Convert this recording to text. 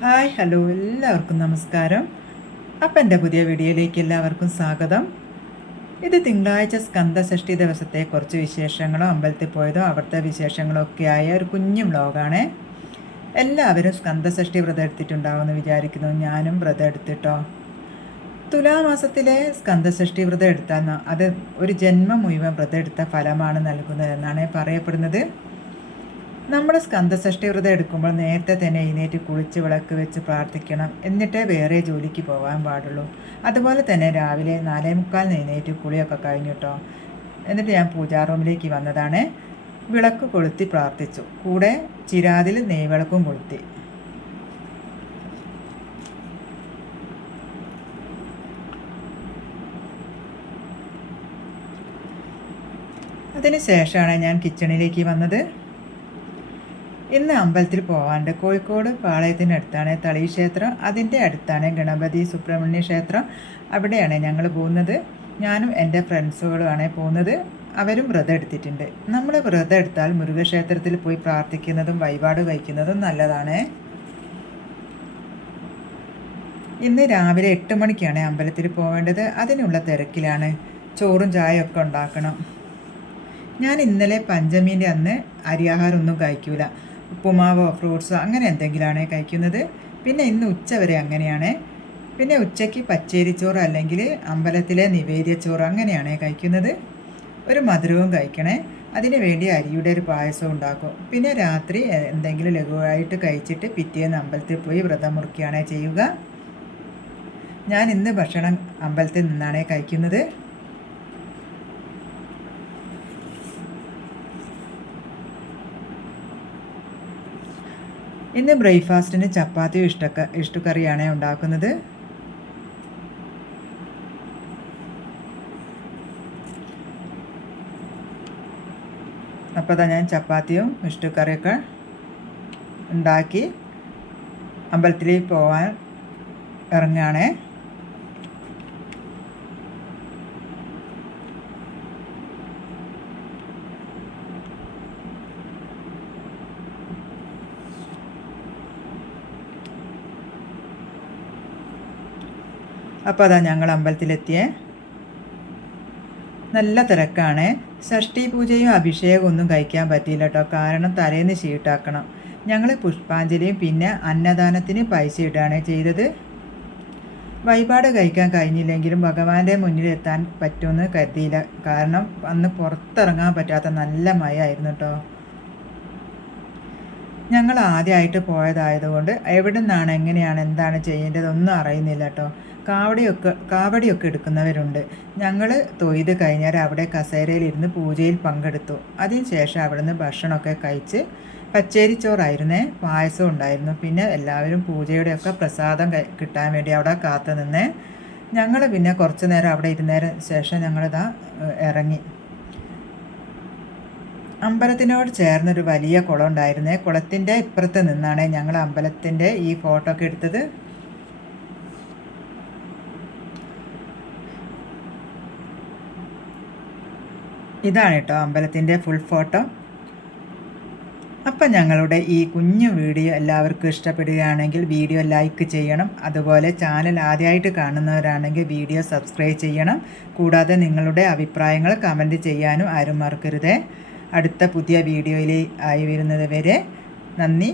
Hi hello എല്ലാവർക്കും നമസ്കാരം. അപ്പം എന്റെ പുതിയ വീഡിയോയിലേക്ക് എല്ലാവർക്കും സ്വാഗതം. ഇത് തിങ്കളാഴ്ച സ്കന്ധഷ്ടി ദിവസത്തെ കുറച്ച് വിശേഷങ്ങളോ അമ്പലത്തിൽ പോയതോ അവിടുത്തെ വിശേഷങ്ങളോ ഒക്കെ ആയ ഒരു കുഞ്ഞു വ്ലോഗാണ് എല്ലാവരും സ്കന്ധഷ്ടി വ്രതം എടുത്തിട്ടുണ്ടാവുമെന്ന് വിചാരിക്കുന്നു. ഞാനും വ്രതം എടുത്തിട്ടോ. തുലാമാസത്തിലെ സ്കന്ധഷ്ടി വ്രതം എടുത്താൽ അത് ഒരു ജന്മം മുഴുവൻ വ്രതം എടുത്ത ഫലമാണ് നൽകുന്നതെന്നാണ് പറയപ്പെടുന്നത്. നമ്മൾ സ്കന്ധസഷ്ടി വ്രതം എടുക്കുമ്പോൾ നേരത്തെ തന്നെ എഴുന്നേറ്റ് കുളിച്ച് വിളക്ക് വെച്ച് പ്രാർത്ഥിക്കണം. എന്നിട്ടേ വേറെ ജോലിക്ക് പോകാൻ പാടുള്ളൂ. അതുപോലെ തന്നെ രാവിലെ നാലേ മുക്കാലിന് എഴുന്നേറ്റ് കുളിയൊക്കെ കഴിഞ്ഞിട്ടോ എന്നിട്ട് ഞാൻ പൂജാ റൂമിലേക്ക് വന്നതാണ്. വിളക്ക് കൊളുത്തി പ്രാർത്ഥിച്ചു. കൂടെ ചിരാതിൽ നെയ്വിളക്കും കൊളുത്തി. അതിന് ശേഷമാണ് ഞാൻ കിച്ചണിലേക്ക് വന്നത്. ഇന്ന് അമ്പലത്തിൽ പോകാണ്ട് കോഴിക്കോട് പാളയത്തിനടുത്താണ് തളി ക്ഷേത്രം അതിന്റെ അടുത്താണ് ഗണപതി സുബ്രഹ്മണ്യ ക്ഷേത്രം. അവിടെയാണ് ഞങ്ങൾ പോകുന്നത്. ഞാനും എന്റെ ഫ്രണ്ട്സുകളുമാണ് പോകുന്നത്. അവരും വ്രതം എടുത്തിട്ടുണ്ട്. നമ്മൾ വ്രതം എടുത്താൽ മുരുകക്ഷേത്രത്തിൽ പോയി പ്രാർത്ഥിക്കുന്നതും വഴിപാട് കഴിക്കുന്നതും നല്ലതാണ്. ഇന്ന് രാവിലെ എട്ട് മണിക്കാണ് അമ്പലത്തിൽ പോകേണ്ടത് അതിനുള്ള തിരക്കിലാണ്. ചോറും ചായയൊക്കെ ഉണ്ടാക്കണം. ഞാൻ ഇന്നലെ പഞ്ചമീന്റെ അന്ന് അരിയാഹാരം ഒന്നും കഴിക്കൂല. ഉപ്പുമാവോ ഫ്രൂട്ട്സോ അങ്ങനെ എന്തെങ്കിലുമാണ് കഴിക്കുന്നത്. പിന്നെ ഇന്ന് ഉച്ച വരെ അങ്ങനെയാണ്. പിന്നെ ഉച്ചയ്ക്ക് പച്ചേരിച്ചോറ് അല്ലെങ്കിൽ അമ്പലത്തിലെ നിവേദ്യച്ചോറ് അങ്ങനെയാണ് കഴിക്കുന്നത്. ഒരു മധുരവും കഴിക്കണേ. അതിന് വേണ്ടി അരിയുടെ ഒരു പായസം ഉണ്ടാക്കും. പിന്നെ രാത്രി എന്തെങ്കിലും ലഘുവായിട്ട് കഴിച്ചിട്ട് പിറ്റേന്ന് അമ്പലത്തിൽ പോയി വ്രതം മുറിക്കുകയാണ് ചെയ്യുക. ഞാൻ ഇന്ന് ഭക്ഷണം അമ്പലത്തിൽ നിന്നാണ് കഴിക്കുന്നത്. ഇന്ന് ബ്രേക്ക്ഫാസ്റ്റിന് ചപ്പാത്തിയും ഇഷ്ടക്ക ഇഷ്ടക്കറിയാണ് ഉണ്ടാക്കുന്നത്. അപ്പോൾ അതാ ഞാൻ ചപ്പാത്തിയും ഇഷ്ടക്കറിയൊക്കെ ഉണ്ടാക്കി അമ്പലത്തിലേക്ക് പോകാൻ ഇറങ്ങുകയാണേ. അപ്പോൾ അതാ ഞങ്ങൾ അമ്പലത്തിലെത്തിയേ. നല്ല തിരക്കാണ്. ഷഷ്ടി പൂജയും അഭിഷേകവും ഒന്നും കഴിക്കാൻ പറ്റിയില്ല കേട്ടോ കാരണം തലേന്ന് ചീട്ടാക്കണം. ഞങ്ങൾ പുഷ്പാഞ്ജലിയും പിന്നെ അന്നദാനത്തിന് പൈസ ഇടുകയാണ് ചെയ്തത്. വഴിപാട് കഴിക്കാൻ കഴിഞ്ഞില്ലെങ്കിലും ഭഗവാന്റെ മുന്നിൽ എത്താൻ പറ്റുമെന്ന് കരുതിയില്ല. കാരണം അന്ന് പുറത്തിറങ്ങാൻ പറ്റാത്ത നല്ല മഴയായിരുന്നു കേട്ടോ ഞങ്ങൾ ആദ്യമായിട്ട് പോയതായതുകൊണ്ട് എവിടെ നിന്നാണ് എങ്ങനെയാണ് എന്താണ് ചെയ്യേണ്ടതൊന്നും അറിയുന്നില്ല കേട്ടോ കാവടിയൊക്കെ കാവടിയൊക്കെ എടുക്കുന്നവരുണ്ട്. ഞങ്ങൾ തൊയ്ത് കഴിഞ്ഞാൽ അവിടെ കസേരയിലിരുന്ന് പൂജയിൽ പങ്കെടുത്തു. അതിനുശേഷം അവിടുന്ന് ഭക്ഷണമൊക്കെ കഴിച്ച് പച്ചേരിച്ചോറായിരുന്നേ പായസം ഉണ്ടായിരുന്നു. പിന്നെ എല്ലാവരും പൂജയുടെയൊക്കെ പ്രസാദം കിട്ടാൻ വേണ്ടി അവിടെ കാത്തു നിന്നേ ഞങ്ങൾ പിന്നെ കുറച്ച് നേരം അവിടെ ഇരുന്നേരം ശേഷം ഞങ്ങളിതാ ഇറങ്ങി. അമ്പലത്തിനോട് ചേർന്നൊരു വലിയ കുളം ഉണ്ടായിരുന്നേ. കുളത്തിന്റെ ഇപ്പുറത്ത് നിന്നാണ് ഞങ്ങൾ അമ്പലത്തിന്റെ ഈ ഫോട്ടോ ഒക്കെ എടുത്തത്. ഇതാണ് കേട്ടോ അമ്പലത്തിന്റെ ഫുൾ ഫോട്ടോ അപ്പം ഞങ്ങളുടെ ഈ കുഞ്ഞു വീഡിയോ എല്ലാവർക്കും ഇഷ്ടപ്പെടുകയാണെങ്കിൽ വീഡിയോ ലൈക്ക് ചെയ്യണം. അതുപോലെ ചാനൽ ആദ്യമായിട്ട് കാണുന്നവരാണെങ്കിൽ വീഡിയോ സബ്സ്ക്രൈബ് ചെയ്യണം. കൂടാതെ നിങ്ങളുടെ അഭിപ്രായങ്ങൾ കമന്റ് ചെയ്യാനും ആരും മറക്കരുതേ. അടുത്ത പുതിയ വീഡിയോയിൽ ആയി വരുന്നത് വരെ നന്ദി.